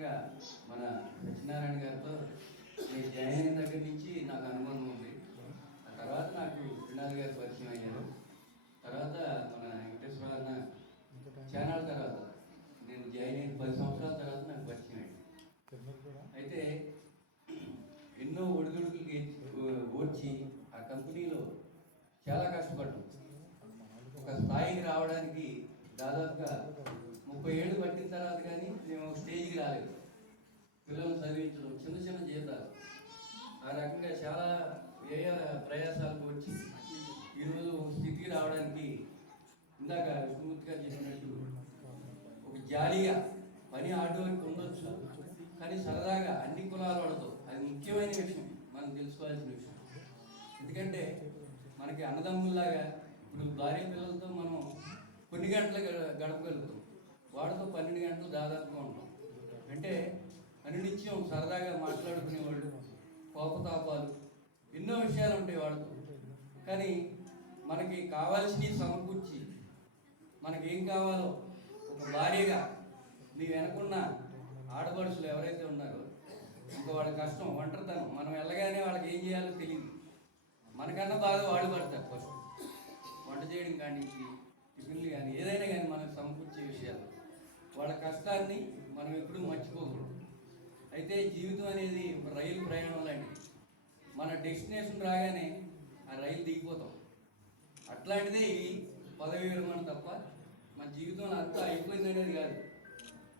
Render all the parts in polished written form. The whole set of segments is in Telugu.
ముఖ్యంగా మన సత్యనారాయణ గారితో నేను జాయిన్ అయిన దగ్గర నుంచి నాకు అనుభవం ఉంది. ఆ తర్వాత నాకు శ్రీనాథ్ గారు పరిచయం అయ్యారు. తర్వాత మన వెంకటేశ్వర అన్న ఛానల్ తర్వాత నేను జాయిన్ అయిన 10 సంవత్సరాల తర్వాత నాకు పరిచయం అయ్యింది. అయితే ఎన్నో ఒడిదుడుకులకి ఓడ్చి ఆ కంపెనీలో చాలా కష్టపడ్డాం. ఒక స్థాయికి రావడానికి దాదాపుగా 30 ఏళ్ళు పట్టిన తర్వాత కానీ మేము స్టేజ్కి రాలేదు. పిల్లలను చదివించడం, చిన్న చిన్న జీతాలు, ఆ రకంగా చాలా వ్యయ ప్రయాసాలకు వచ్చి ఈరోజు స్థితికి రావడానికి ఇందాక విష్ణుమూర్తి గారు చెప్పినట్టు ఒక జాలీగా పని ఆటోకి ఉండొచ్చు, కానీ సరదాగా అన్ని కులాల వాళ్ళతో, అది ముఖ్యమైన విషయం మనం తెలుసుకోవాల్సిన విషయం. ఎందుకంటే మనకి అన్నదమ్ముల్లాగా ఇప్పుడు భార్య పిల్లలతో మనం కొన్ని గంటలు గడపగలుగుతాం, వాడితో 12 గంటలు దాదాపుగా ఉంటాం. అంటే అనునిత్యం సరదాగా మాట్లాడుకునేవాళ్ళు, కోపతాపాలు, ఎన్నో విషయాలు ఉంటాయి వాడితో. కానీ మనకి కావాల్సినవి సమకూర్చి మనకి ఏం కావాలో ఒక భార్యగా నీ వెనకున్న ఆడపడుచులు ఎవరైతే ఉన్నారో, ఇంకా వాళ్ళ కష్టం ఒంటరితనం, మనం వెళ్ళగానే వాళ్ళకి ఏం చేయాలో తెలియదు. మనకన్నా బాగా వాడు పడతారు. ఫస్ట్ వంట చేయడం కానీ, టిఫిన్లు కానీ, ఏదైనా కానీ మనకు సమకూర్చే విషయాలు, వాళ్ళ కష్టాన్ని మనం ఎప్పుడూ మర్చిపోకూడదు. అయితే జీవితం అనేది ఒక రైలు ప్రయాణం లాంటిది. మన డెస్టినేషన్ రాగానే ఆ రైలు దిగిపోతాం. అట్లాంటిదే ఈ పదవి విరమణ తప్ప మన జీవితంలో అంతా అయిపోయిందనేది కాదు.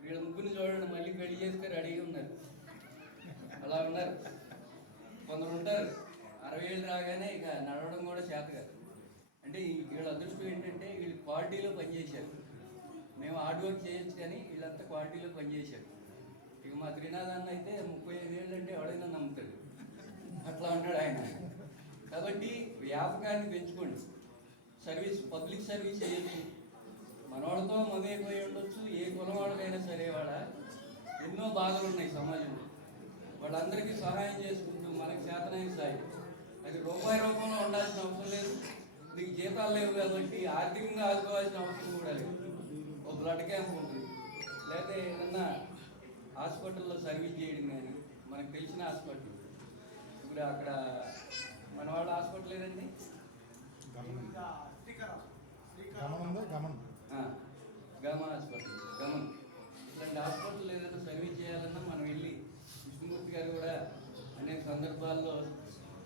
వీళ్ళ ముగ్గురిని చూడండి, మళ్ళీ పెళ్లి చేస్తే రెడీగా ఉన్నారు. అలా ఉన్నారు. కొందరు ఉంటారు 60 ఏళ్ళు రాగానే ఇక నడవడం కూడా చేత కాదు. అంటే వీళ్ళ అదృష్టం ఏంటంటే వీళ్ళు క్వాలిటీలో పనిచేశారు. మేము హార్డ్ వర్క్ చేయొచ్చు, కానీ వీళ్ళంతా క్వాలిటీలో పనిచేశారు. ఇక మా త్రినాథ్ అన్న అయితే 35 ఏళ్ళు అంటే ఎవడైనా నమ్ముతాడు, అట్లా ఉంటాడు ఆయన. కాబట్టి వ్యాపకాన్ని పెంచుకోండి. సర్వీస్, పబ్లిక్ సర్వీస్ చేయొచ్చు. మనవాళ్ళతో మమేకమై ఉండొచ్చు. ఏ కులం వాళ్ళకైనా సరే, వాళ్ళ ఎన్నో బాధలు ఉన్నాయి సమాజంలో. వాళ్ళందరికీ సహాయం చేసుకుంటూ మనకి చేతనైన సాయం, అది రూపాయి రూపంలో ఉండాల్సిన అవసరం లేదు. నీకు జీతాలు లేవు కాబట్టి ఆర్థికంగా ఆదుకోవాల్సిన అవసరం కూడా లేదు. ఒక బ్లడ్ క్యాంప్ ఉంటుంది, లేకపోతే ఏదన్నా హాస్పిటల్లో సర్వీస్ చేయడం కానీ, మనకు తెలిసిన హాస్పిటల్, ఇప్పుడు అక్కడ మన వాళ్ళ హాస్పిటల్ ఏదండి, గమన్ హాస్పిటల్, గమన్. ఇట్లాంటి హాస్పిటల్ ఏదైనా సర్వీస్ చేయాలన్నా మనం వెళ్ళి, విష్ణుమూర్తి గారు కూడా అనేక సందర్భాల్లో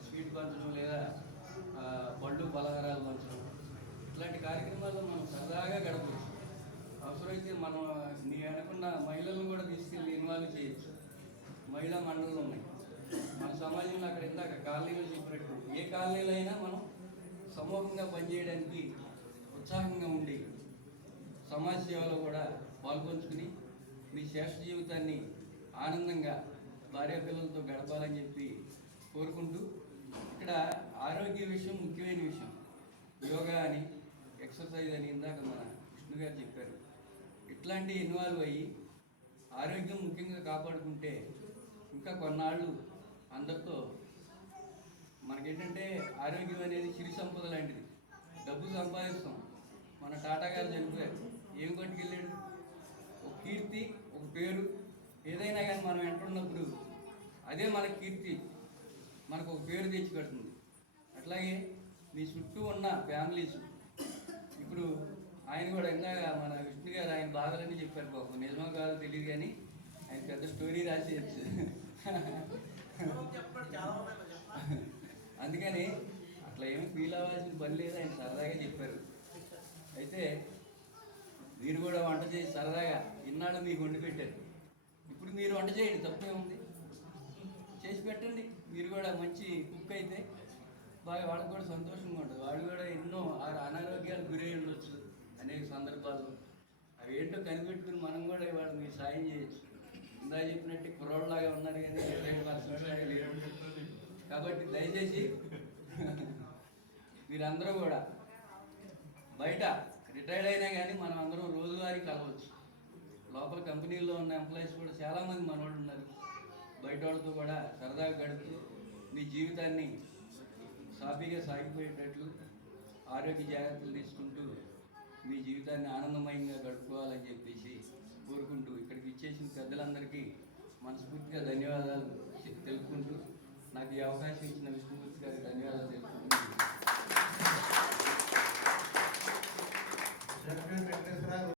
స్వీట్ పంచడం, లేదా పళ్ళు పలహారాలు పంచడం, ఇట్లాంటి కార్యక్రమాల్లో మనం సరదాగా గడపచ్చు. అవసరమైతే మనం నీ అనుకున్న మహిళలను కూడా తీసుకెళ్ళి ఇన్వాల్వ్ చేయొచ్చు. మహిళా మండళ్ళు ఉన్నాయి మన సమాజంలో. అక్కడ ఇందాక కాలనీలో చెప్పినట్టు ఏ కాలనీలో అయినా మనం సమూహంగా పనిచేయడానికి ఉత్సాహంగా ఉండి సమాజ సేవలో కూడా పాల్పంచుకుని మీ శ్రేష్ఠ జీవితాన్ని ఆనందంగా భార్య పిల్లలతో గడపాలని చెప్పి కోరుకుంటూ, ఇక్కడ ఆరోగ్య విషయం ముఖ్యమైన విషయం. యోగా అని, ఎక్సర్సైజ్ అని ఇందాక మన విష్ణు గారు చెప్పారు. ఇట్లాంటివి ఇన్వాల్వ్ అయ్యి ఆరోగ్యం ముఖ్యంగా కాపాడుకుంటే ఇంకా కొన్నాళ్ళు అందరితో మనకేంటంటే ఆరోగ్యం అనేది సిరి సంపద లాంటిది. డబ్బు సంపాదిస్తాం. మన టాటా గారు చనిపోయారు, ఏం పట్టుకెళ్ళాడు? ఒక కీర్తి, ఒక పేరు. ఏదైనా కానీ మనం ఎంటున్నప్పుడు అదే మన కీర్తి, మనకు ఒక పేరు తెచ్చి పెడుతుంది. అట్లాగే మీ చుట్టూ ఉన్న ఫ్యామిలీస్, ఇప్పుడు ఆయన కూడా ఇందాక మన విష్ణు గారు ఆయన బాధలన్నీ చెప్పారు. పాపం నిజమో కాదో తెలియదు, కానీ ఆయన పెద్ద స్టోరీ రాసేయచ్చు. అందుకని అట్లా ఏమి ఫీల్ అవ్వాల్సిన పని లేదు, ఆయన సరదాగా చెప్పారు. అయితే మీరు కూడా వంట చేసి సరదాగా ఇన్నాళ్ళు మీకు వండి పెట్టారు, ఇప్పుడు మీరు వంట చేయండి, తప్పే ఉంది, చేసి పెట్టండి. మీరు కూడా మంచి కుక్ అయితే బాగా వాళ్ళకి కూడా సంతోషంగా ఉంటుంది. వాళ్ళు కూడా ఎన్నో అనారోగ్యాలకు గురై ఉండొచ్చు అనేక సందర్భాల్లో. అవి ఏంటో కనిపెట్టుకుని మనం కూడా ఇవాళ మీరు సాయం చేయొచ్చు. ఇందా చెప్పినట్టు కుర్రోళ్ళలాగా ఉన్నారు, కానీ 25% లేరు. కాబట్టి దయచేసి మీరందరూ కూడా బయట రిటైర్డ్ అయినా కానీ మనం అందరం రోజువారీ కలవచ్చు. లోపల కంపెనీల్లో ఉన్న ఎంప్లాయీస్ కూడా చాలామంది మనవాళ్ళు ఉన్నారు. బయట వాళ్ళతో కూడా సరదాగా గడుపుతూ మీ జీవితాన్ని సాఫీగా సాగిపోయేటట్లు ఆరోగ్య జాగ్రత్తలు తీసుకుంటూ మీ జీవితాన్ని ఆనందమయంగా గడుపుకోవాలని చెప్పేసి కోరుకుంటూ ఇక్కడికి ఇచ్చేసిన పెద్దలందరికీ మనస్ఫూర్తిగా ధన్యవాదాలు తెలుపుకుంటూ నాకు ఈ అవకాశం ఇచ్చిన విష్ణు